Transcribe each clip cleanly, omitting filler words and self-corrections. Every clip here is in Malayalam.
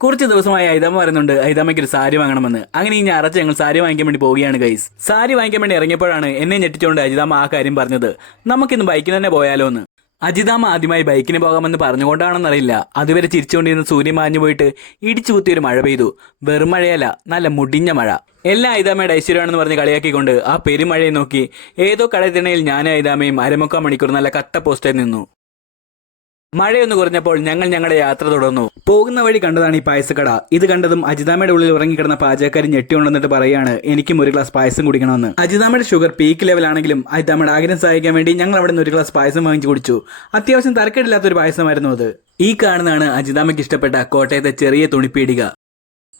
കുറച്ച് ദിവസമായി ഐതാമ പറയുന്നുണ്ട് ഐതാമയ്ക്ക് ഒരു സാരി വാങ്ങണമെന്ന്. അങ്ങനെ ഈ ഞായറാഴ്ച ഞങ്ങൾ സാരി വാങ്ങിക്കാൻ വേണ്ടി പോവുകയാണ് ഗൈസ്. സാരി വാങ്ങിക്കാൻ വേണ്ടി ഇറങ്ങിയപ്പോഴാണ് എന്നെ ഞെട്ടിച്ചുകൊണ്ട് അജിതാമ ആ കാര്യം പറഞ്ഞത്, നമുക്കിന്ന് ബൈക്കിന് തന്നെ പോയാലോ എന്ന്. അജിതാമ ആദ്യമായി ബൈക്കിന് പോകാമെന്ന് പറഞ്ഞുകൊണ്ടാണെന്നറിയില്ല, അതുവരെ ചിരിച്ചുകൊണ്ടിരുന്ന സൂര്യൻ മാഞ്ഞു പോയിട്ട് ഇടിച്ചു കുത്തിയൊരു മഴ പെയ്തു. വെറും മഴയല്ല, നല്ല മുടിഞ്ഞ മഴ. എല്ലാ ഐതാമയുടെ ഐശ്വര്യമാണെന്ന് പറഞ്ഞ് കളിയാക്കിക്കൊണ്ട് ആ പെരുമഴയെ നോക്കി ഏതോ കടത്തിണയിൽ ഞാനും ഐതാമയും അരമുക്കാൽ മണിക്കൂർ നല്ല കട്ട പോസ്റ്റിൽ നിന്നു. മഴയൊന്ന് കുറഞ്ഞപ്പോൾ ഞങ്ങൾ ഞങ്ങളുടെ യാത്ര തുടർന്നു. പോകുന്ന വഴി കണ്ടതാണ് ഈ പായസക്കട. ഇത് കണ്ടതും അജിതാമയുടെ ഉള്ളിൽ ഉറങ്ങിക്കിടന്ന പാചകക്കാരി ഞെട്ടിയുണ്ടെന്നിട്ട് പറയാണ് എനിക്കും ഒരു ഗ്ലാസ് പായസം കുടിക്കണമെന്ന്. അജിതാമയുടെ ഷുഗർ പീക്ക് ലെവലാണെങ്കിലും അജിതാമയുടെ ആഗ്രഹം സഹായിക്കാൻ വേണ്ടി ഞങ്ങൾ അവിടെ നിന്ന് ഒരു ഗ്ലാസ് പായസം വാങ്ങിച്ചു കുടിച്ചു. അത്യാവശ്യം തരക്കേടില്ലാത്തൊരു പായസമായിരുന്നു അത്. ഈ കാണുന്നതാണ് അജിതാമയ്ക്ക് ഇഷ്ടപ്പെട്ട കോട്ടയത്തെ ചെറിയ തുണിപ്പീടിക.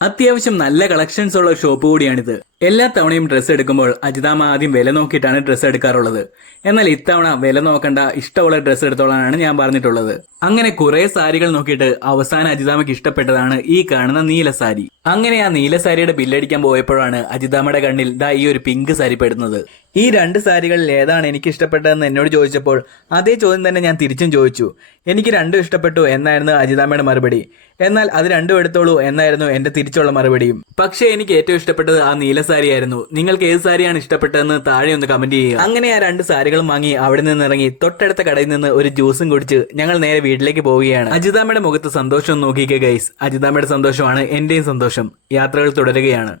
അത്യാവശ്യം നല്ല കളക്ഷൻസ് ഉള്ള ഒരു ഷോപ്പ് കൂടിയാണിത്. എല്ലാ തവണയും ഡ്രസ്സ് എടുക്കുമ്പോൾ അജിതാമ ആദ്യം വില നോക്കിയിട്ടാണ് ഡ്രസ്സ് എടുക്കാറുള്ളത്. എന്നാൽ ഇത്തവണ വില നോക്കണ്ട, ഇഷ്ടമുള്ള ഡ്രസ്സ് എടുത്തോളാനാണ് ഞാൻ പറഞ്ഞിട്ടുള്ളത്. അങ്ങനെ കുറെ സാരികൾ നോക്കിയിട്ട് അവസാനം അജിതാമയ്ക്ക് ഇഷ്ടപ്പെട്ടതാണ് ഈ കാണുന്ന നീല സാരി. അങ്ങനെ ആ നീല സാരിയുടെ ബില്ലടിക്കാൻ പോയപ്പോഴാണ് അജിതാമയുടെ കണ്ണിൽ ദാ ഈ ഒരു പിങ്ക് സാരി പെടുന്നത്. ഈ രണ്ട് സാരികളിൽ ഏതാണ് എനിക്ക് ഇഷ്ടപ്പെട്ടതെന്ന് എന്നോട് ചോദിച്ചപ്പോൾ അതേ ചോദ്യം തന്നെ ഞാൻ തിരിച്ചും ചോദിച്ചു. എനിക്ക് രണ്ടും ഇഷ്ടപ്പെട്ടു എന്നായിരുന്നു അജിതാമയുടെ മറുപടി. എന്നാൽ അത് രണ്ടും എടുത്തോളൂ എന്നായിരുന്നു എന്റെ തിരിച്ചുള്ള മറുപടിയും. പക്ഷേ എനിക്ക് ഏറ്റവും ഇഷ്ടപ്പെട്ടത് ആ നീല സാരി ആയിരുന്നു. നിങ്ങൾക്ക് ഏത് സാരിയാണ് ഇഷ്ടപ്പെട്ടതെന്ന് താഴെ ഒന്ന് കമന്റ് ചെയ്യുക. അങ്ങനെ ആ രണ്ട് സാരികളും വാങ്ങി അവിടെ നിന്ന് ഇറങ്ങി തൊട്ടടുത്ത കടയിൽ നിന്ന് ഒരു ജ്യൂസും കുടിച്ച് ഞങ്ങൾ നേരെ വീട്ടിലേക്ക് പോവുകയാണ്. അജിതാമയുടെ മുഖത്ത് സന്തോഷം നോക്കിക്കേ ഗൈസ്. അജിതാമയുടെ സന്തോഷമാണ് എന്റെയും സന്തോഷം. യാത്രകൾ തുടരുകയാണ്.